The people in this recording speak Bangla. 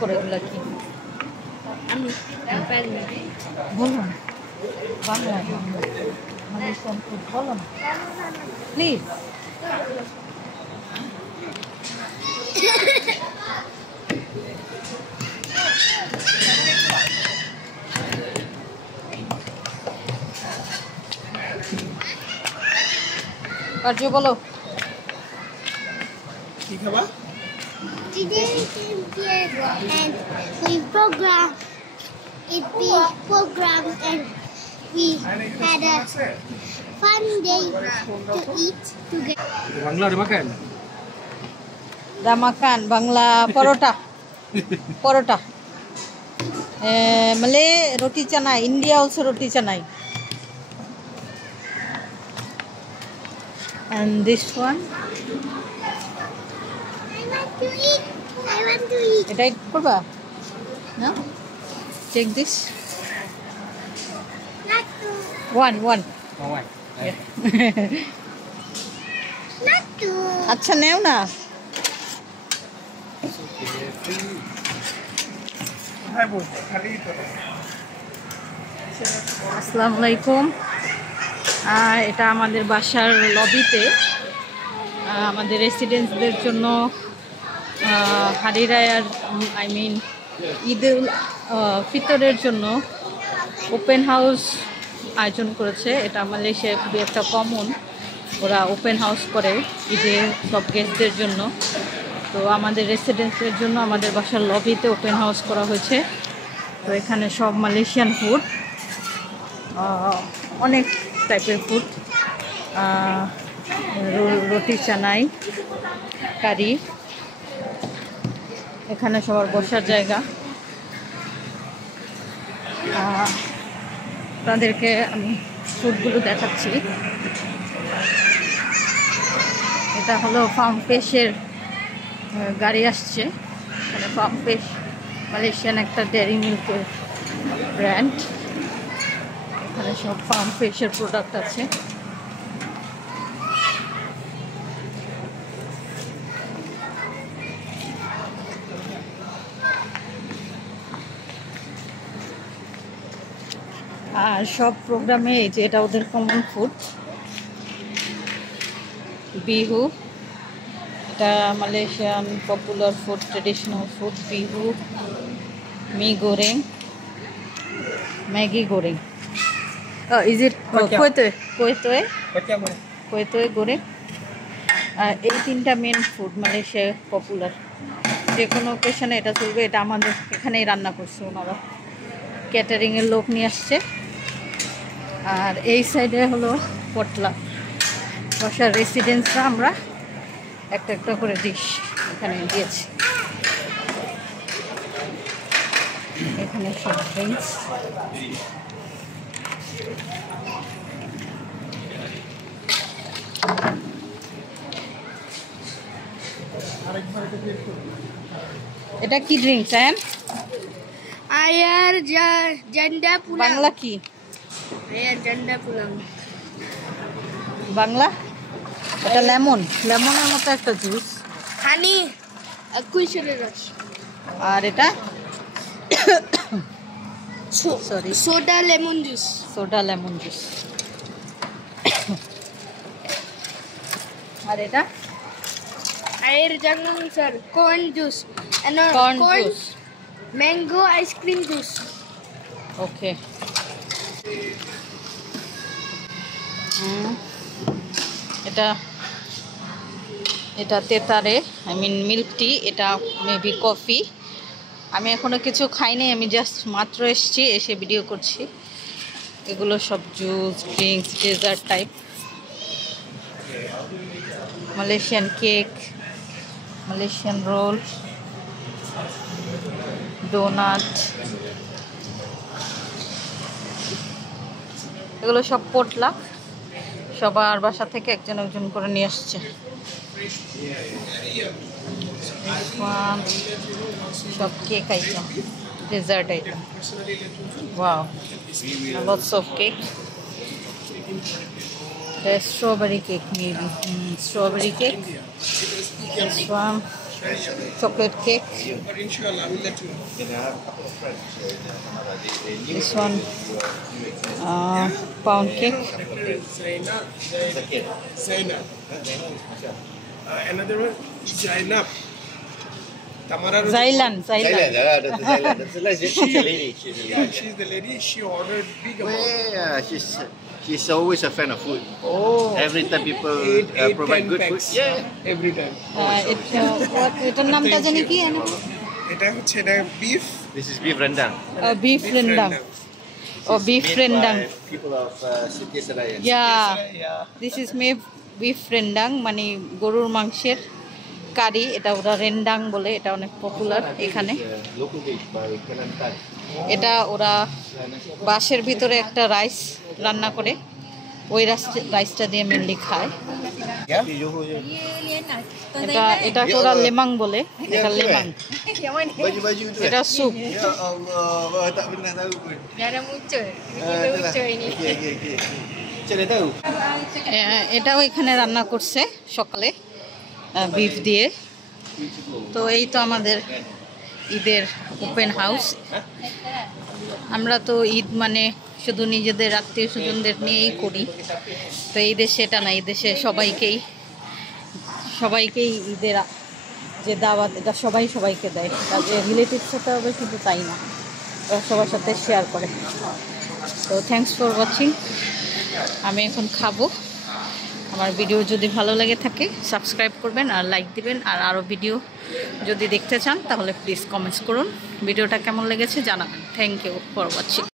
করে এগুলো কি আমি বলুন বাংলা মালয়েশিয়ান ফুড বলুন প্লিজ। কার্য বলো কি খাবা? Today and we program and we had a fun day to eat together. Bangla ada makan? dah makan Bangla parota parota Malay roti canai, India also roti canai, and this one I want to eat. এটা করবা না? Take this Not to. one Kawan. Not to. আচ্ছা নেও না। Hai bu, kali itu. আসসালামু আলাইকুম। এটা আমাদের বাসার লবিতে আমাদের রেসিডেন্টসদের জন্য হারি রায়ার ঈদ উল ফিতরের জন্য ওপেন হাউস আয়োজন করেছে। এটা মালয়েশিয়ায় খুবই একটা কমন, ওরা ওপেন হাউস করে ঈদের সব গেস্টদের জন্য। তো আমাদের রেসিডেন্টসদের জন্য আমাদের বাসার লবিতে ওপেন হাউস করা হয়েছে। তো এখানে সব মালয়েশিয়ান ফুড, অনেক টাইপের ফুড, রুটি চানাই কারি, এখানে সবার বসার জায়গা। তাদেরকে আমি ফুডগুলো দেখাচ্ছি। এটা হলো ফার্ম ফ্রেশের গাড়ি আসছে। এখানে ফার্ম ফ্রেশ মালয়েশিয়ান একটা ডেয়ারি মিল্কের ব্র্যান্ড। এখানে সব ফার্ম ফ্রেশের প্রোডাক্ট আছে। আর সব প্রোগ্রামে এই যে এটা ওদের কমন ফুড বিহু, এটা Malaysian popular food, traditional food বিহু, মি গোরেং, ম্যাগি গোরেং, ইজ ইট কোয়েতোয় কোয়েতোয় কোয়েতোয় গোরেং। এই তিনটা মেন ফুড মালয়েশিয়ায় পপুলার, যে কোনো অকেশনে এটা চলবে। এটা আমাদের এখানেই রান্না করছে ওনারা, ক্যাটারিংয়ের লোক নিয়ে আসছে। আর এই সাইডে হলো পটলা, বসার রেসিডেন্সরা আমরা একটা একটা করে ডিশ এখানে দিয়েছি। এখানে সব ড্রিঙ্কস, এটা কি drinks? air janda pulang. Bangla কি? Air janda pulang. বাংলা এটা লেমন, লেমনের মতো একটা জুস। Honey, কুলচুরের রস। আর এটা sorry soda lemon juice. Soda lemon juice. আর এটা Air jangan sir, corn juice. Corn juice. Mango ice cream juice. Okay. এটা এটা তেতারে মিল্ক টি, এটা মেবি কফি। আমি এখনো কিছু খাইনি, আমি জাস্ট মাত্র এসেছি, এসে ভিডিও করছি। এগুলো সব juice, drinks, dessert type. Malaysian cake, Malaysian roll, donut, এগুলো সব পোটলাক, সবার বাসা থেকে একজন একজন করে নিয়ে আসছে। সব cake item, dessert item. Wow, lots of cake. There's strawberry cake maybe. Strawberry cake. This one chocolate cake. But inshallah, I will let you know. This one, pound cake. Zainab. Zainab. Another one, Zainab. Tamara. Zailan. That's a lady. She's a lady. She's the lady. She ordered big amount. Yeah, she's always a fan of food. Oh, Every time people Eight, provide 10 good food, packs. yeah. Every time. এটার নামটা জানি কি? এটা হচ্ছে beef. This is beef rendang. Beef rendang. Oh, beef Made rendang. by people of Siti Seraya. Yeah, Yeah. this is made beef rendang, মানে গরুর মাংসের কারি। এটা ওরা রেন্ডাং বলে, এটা অনেক পপুলার এখানে। Local dish by Kelantan. এটা ওরা বাঁশের ভিতরে একটা রাইস রান্না করে, ওই রাইসটা দিয়ে মেনলি খায়। Di Johor je. এটা ওরা লেমাং বলে, এটা লেমাং। Baju-baju tu. এটা soup. Ya Allah, tak pernah tahu pun. Jarang muncul. Okey. Macam mana tahu? এটাও এখানে রান্না করছে সকালে বিফ দিয়ে। তো এই তো আমাদের ঈদের ওপেন হাউস। আমরা তো ঈদ মানে শুধু নিজেদের আত্মীয় স্বজনদের নিয়েই করি, তো এই দেশে এটা না, এই দেশে সবাইকেই ঈদের যে দাওয়াত, এটা সবাইকে দেয়। তাদের রিলেটিভস সাথে হবে, শুধু তাই না, ওরা সবার সাথে শেয়ার করে। তো থ্যাঙ্কস ফর ওয়াচিং। আমি এখন খাবো। আমার ভিডিও যদি ভালো লাগে থাকে সাবস্ক্রাইব করবেন আর লাইক দিবেন, আর আরও ভিডিও যদি দেখতে চান তাহলে প্লিজ কমেন্টস করুন। ভিডিওটা কেমন লেগেছে জানাবেন। Thank you for watching.